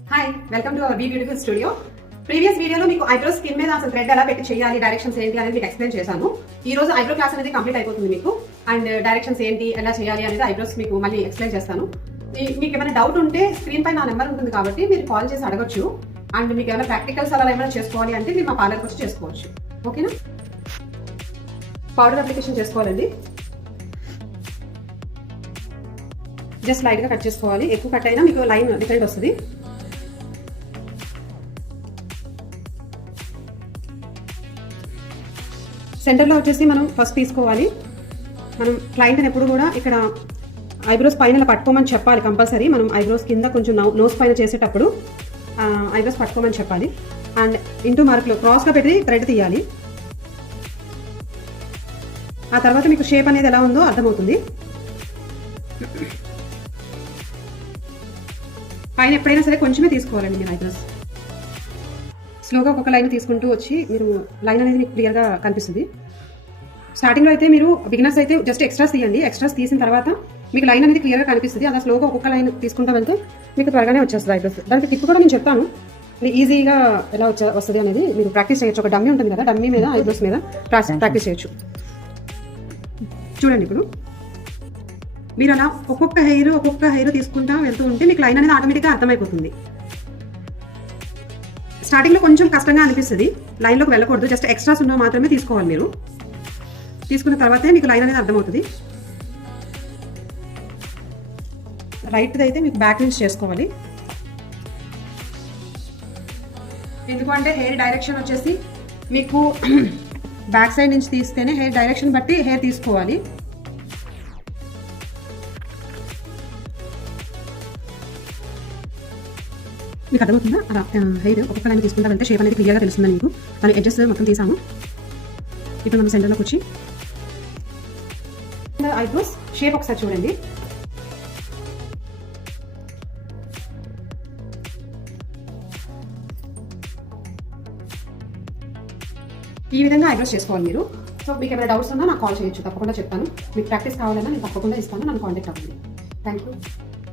Hi welcome to our beautiful studio. Previous వీడియోలో మీకు eyebrows skin మీద అసలు థ్రెడ్ ఎలా పెట్టి చేయాలి, డైరెక్షన్స్ ఏంటి అనేది మీకు ఎక్స్ప్లెయిన్ చేశాను. ఈ రోజు ఐబ్రో క్లాస్ అనేది కంప్లీట్ అయిపోతుంది మీకు. అండ్ డైరెక్షన్స్ ఏంటి, ఎలా చేయాలి అనేది ఐబ్రోస్ మీకు మళ్ళీ ఎక్స్ప్లెయిన్ చేస్తాను. మీకు ఏమైనా డౌట్ ఉంటే స్క్రీన్ పై నా నెంబర్ ఉంటుంది కాబట్టి మీరు కాల్ చేసి అడగొచ్చు. అండ్ మీకు ఏమైనా ప్రాక్టికల్స్ అలా ఏమైనా చేసుకోవాలి అంటే మీరు మా పార్లర్కి వచ్చి చేసుకోవచ్చు. ఓకేనా? పౌడర్ అప్లికేషన్ చేసుకోవాలండి. జస్ట్ లైట్గా కట్ చేసుకోవాలి. ఎక్కువ కట్ అయినా మీకు లైన్ డిఫరెంట్ వస్తుంది. సెంటర్లో వచ్చేసి మనం ఫస్ట్ తీసుకోవాలి. మనం క్లయింట్ని ఎప్పుడు కూడా ఇక్కడ ఐబ్రోస్ పైన పట్టుకోమని చెప్పాలి కంపల్సరీ. మనం ఐబ్రోస్ కింద కొంచెం నోస్ పైన చేసేటప్పుడు ఐబ్రోస్ పట్టుకోమని చెప్పాలి. అండ్ ఇంటూ మార్క్లో క్రాస్గా పెట్టి థ్రెడ్ తీయాలి. ఆ తర్వాత మీకు షేప్ అనేది ఎలా ఉందో అర్థమవుతుంది. పైన ఎప్పుడైనా సరే కొంచెమే తీసుకోవాలండి మీరు ఐబ్రోస్. స్లోగా ఒక్కొక్క లైన్ తీసుకుంటూ వచ్చి మీరు లైన్ అనేది మీకు క్లియర్గా కనిపిస్తుంది. స్టార్టింగ్లో అయితే మీరు బిగినర్స్ అయితే జస్ట్ ఎక్స్ట్రాస్ తీయండి. ఎక్స్ట్రాస్ తీసిన తర్వాత మీకు లైన్ అనేది క్లియర్గా కనిపిస్తుంది. అలా స్లోగా ఒక్కొక్క లైన్ తీసుకుంటా వెళ్తే మీకు త్వరగానే వచ్చేస్తుంది ఐబ్రోస్. దానికి టిప్ కూడా నేను చెప్తాను, ఈజీగా ఎలా వస్తుంది అనేది మీరు ప్రాక్టీస్ చేయొచ్చు. ఒక డమ్మీ ఉంటుంది కదా, డమ్మీ మీద ఐబ్రోస్ మీద ప్రాక్టీస్ చేయొచ్చు. చూడండి, ఇప్పుడు మీరు అలా ఒక్కొక్క హెయిర్ తీసుకుంటా వెళ్తూ ఉంటే మీకు లైన్ అనేది ఆటోమేటిక్గా అర్థమైపోతుంది. స్టార్టింగ్లో కొంచెం కష్టంగా అనిపిస్తుంది, లైన్లోకి వెళ్ళకూడదు. జస్ట్ ఎక్స్ట్రాస్ ఉన్నవి మాత్రమే తీసుకోవాలి. మీరు తీసుకున్న తర్వాతే మీకు లైన్ అనేది అర్థమవుతుంది. రైట్ది అయితే మీకు బ్యాక్ నుంచి చేసుకోవాలి. ఎందుకంటే హెయిర్ డైరెక్షన్ వచ్చేసి మీకు బ్యాక్ సైడ్ నుంచి తీస్తేనే హెయిర్ డైరెక్షన్ బట్టి హెయిర్ తీసుకోవాలి. మీకు అర్థమవుతుందా? అలా హెయిర్ ఒక్కొక్క లైన్ తీసుకుంటా వెళ్తే షేప్ అనేది క్లియర్గా తెలుస్తుంది మీకు. దాని ఎడ్జెస్ మొత్తం తీసాము. ఇప్పుడు మనం సెంటర్లోకి వచ్చి ఐబ్రోస్ షేప్ ఒకసారి చూడండి. ఈ విధంగా ఐబ్రోస్ చేసుకోవాలి మీరు. సో మీకు ఏమైనా డౌట్స్ ఉన్నా నాకు కాల్ చేయొచ్చు, తప్పకుండా చెప్తాను. మీకు ప్రాక్టీస్ కావాలన్నా నేను తప్పకుండా ఇస్తాను. నన్ను కాంటాక్ట్ అవ్వండి. Thank you.